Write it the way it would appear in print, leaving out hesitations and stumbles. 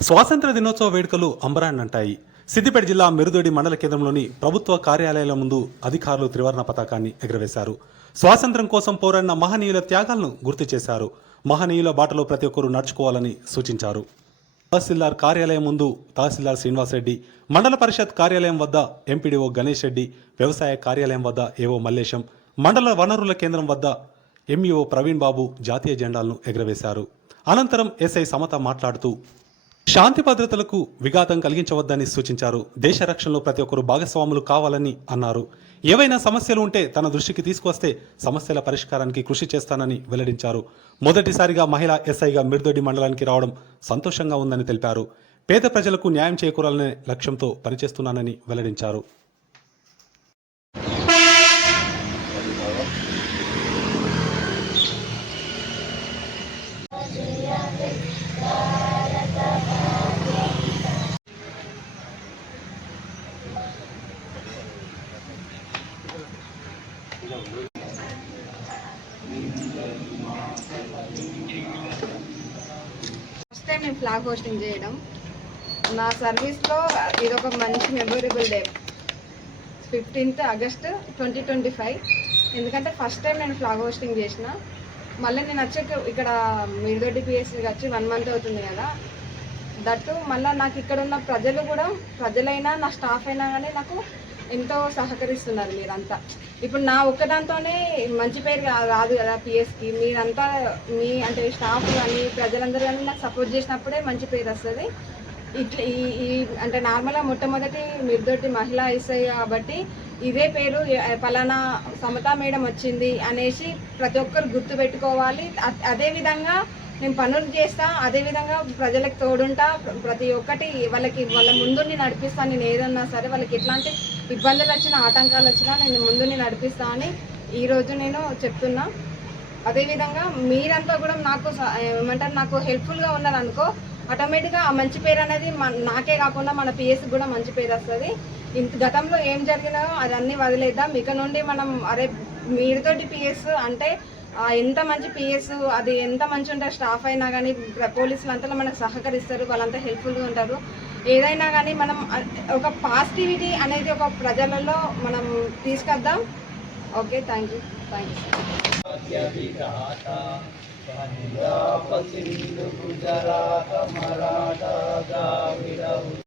స్వాతంత్ర దినోత్సవ వేడుకలు అంబరాన్నంటాయి. సిద్దిపేట జిల్లా మిరుదొడి మండల కేంద్రంలోని ప్రభుత్వ కార్యాలయాల ముందు అధికారులు త్రివర్ణ పతాకాన్ని ఎగురవేశారు. స్వాతంత్ర్యం కోసం పోరాడిన మహనీయుల త్యాగాలను గుర్తు చేశారు. మహనీయుల బాటలో ప్రతి ఒక్కరూ నడుచుకోవాలని సూచించారు. తహసీల్దార్ కార్యాలయం ముందు తహసీల్దార్ శ్రీనివాసరెడ్డి, మండల పరిషత్ కార్యాలయం వద్ద ఎంపీడీఓ గణేష్ రెడ్డి, వ్యవసాయ కార్యాలయం వద్ద ఏవో మల్లేశం, మండల వనరుల కేంద్రం వద్ద ఎంఈఓ ప్రవీణ్ బాబు జాతీయ జెండాలను ఎగురవేశారు. అనంతరం ఎస్ఐ సమత మాట్లాడుతూ శాంతి భద్రతలకు విఘాతం కలిగించవద్దని సూచించారు. దేశ రక్షణలో ప్రతి ఒక్కరూ భాగస్వాములు కావాలని అన్నారు. ఏవైనా సమస్యలు ఉంటే తన దృష్టికి తీసుకొస్తే సమస్యల పరిష్కారానికి కృషి చేస్తానని వెల్లడించారు. మొదటిసారిగా మహిళా ఎస్ఐగా మిర్దొడ్డి మండలానికి రావడం సంతోషంగా ఉందని తెలిపారు. పేద ప్రజలకు న్యాయం చేకూరాలనే లక్ష్యంతో పనిచేస్తున్నానని వెల్లడించారు. ఫస్ట్ టైం నేను ఫ్లాగ్ హోస్టింగ్ చేయడం నా సర్వీస్లో ఇదొక మంచి మెమొరబుల్ డే. 15th August 2025. ఎందుకంటే ఫస్ట్ టైం నేను ఫ్లాగ్ హోస్టింగ్ చేసిన. మళ్ళీ నేను వచ్చాక ఇక్కడ మిర్దొడ్డి పిఎస్కి వచ్చి 1 month అవుతుంది కదా. దట్టు మళ్ళీ నాకు ఇక్కడ ఉన్న ప్రజలైనా నా స్టాఫ్ అయినా కానీ నాకు ఎంతో సహకరిస్తున్నారు మీరంతా. ఇప్పుడు నా ఒక్కదాంతోనే మంచి పేరు రాదు కదా పిఎస్కి. మీరంతా మీ అంటే స్టాఫ్ కానీ ప్రజలందరూ కానీ నాకు సపోర్ట్ చేసినప్పుడే మంచి పేరు వస్తుంది. ఇట్లా ఈ అంటే నార్మల్గా మొట్టమొదటి మిర్దొడ్డి మహిళా ఎస్ఐ కాబట్టి ఇదే పేరు పలానా సమతా మేడం వచ్చింది అనేసి ప్రతి ఒక్కరు గుర్తుపెట్టుకోవాలి. అదేవిధంగా నేను పనులు చేస్తా, అదేవిధంగా ప్రజలకు తోడుంటా, ప్రతి ఒక్కటి వాళ్ళ ముందుని నడిపిస్తా. నేను ఏదన్నా సరే వాళ్ళకి ఎట్లాంటి ఇబ్బందులు వచ్చినా ఆటంకాలు వచ్చినా నేను ముందుని నడిపిస్తా అని ఈరోజు నేను చెప్తున్నా. అదేవిధంగా మీరంతా కూడా నాకు ఏమంటారు నాకు హెల్ప్ఫుల్గా ఉన్నారనుకో ఆటోమేటిక్గా ఆ మంచి పేరు అనేది నాకే కాకుండా మన పిఎస్కి కూడా మంచి పేరు వస్తుంది. గతంలో ఏం జరిగినాయో అదన్నీ వదిలేద్దాం. ఇక నుండి మనం మీతోటి పిఎస్ అంటే ఎంత మంచి పిఎస్, అది ఎంత మంచి ఉంటారు స్టాఫ్ అయినా కానీ పోలీసులు అంతా మనకు సహకరిస్తారు, వాళ్ళంతా హెల్ప్ఫుల్గా ఉంటారు. ఏదైనా కానీ మనం ఒక పాజిటివిటీ అనేది ఒక ప్రజలలో మనం తీసుకొద్దాం. Okay, thank you.